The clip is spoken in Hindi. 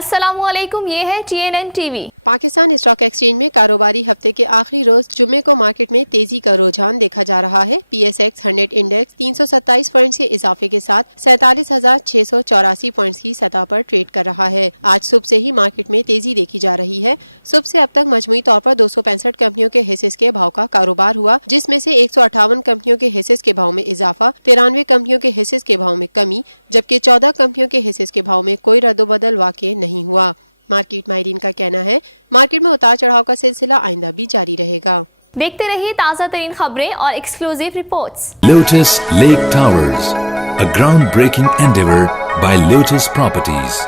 अस्सलामुअलैकुम, ये है TNN TV. Pakistan stock exchange में कारोबारी हफ्ते के आखिरी रोज जुम्मे को मार्केट में तेजी का रुझान देखा जा रहा है। PSX 100 इंडेक्स 327 पॉइंट्स के इजाफे के साथ 47,684 पॉइंट्स की सतह पर ट्रेड कर रहा है। आज सुबह से ही मार्केट में तेजी देखी जा रही है। सुबह से अब तक मजमूई तौर पर 265 कंपनियों के हिस्से के भाव का कारोबार हुआ, जिसमें से 158 कंपनियों के हिस्से के भाव में इजाफा, 93 कंपनियों के हिस्से के भाव में कमी, जबकि 14 कंपनियों के हिस्से के भाव में कोई रद्दोबदल वाक़ई नहीं हुआ। मार्केट माहिरीन का कहना है मार्केट में उतार चढ़ाव का सिलसिला आइंदा भी जारी रहेगा। देखते रहिए ताज़ा तरीन खबरें और exclusive reports. Lotus Lake Towers, a groundbreaking endeavor by Lotus Properties.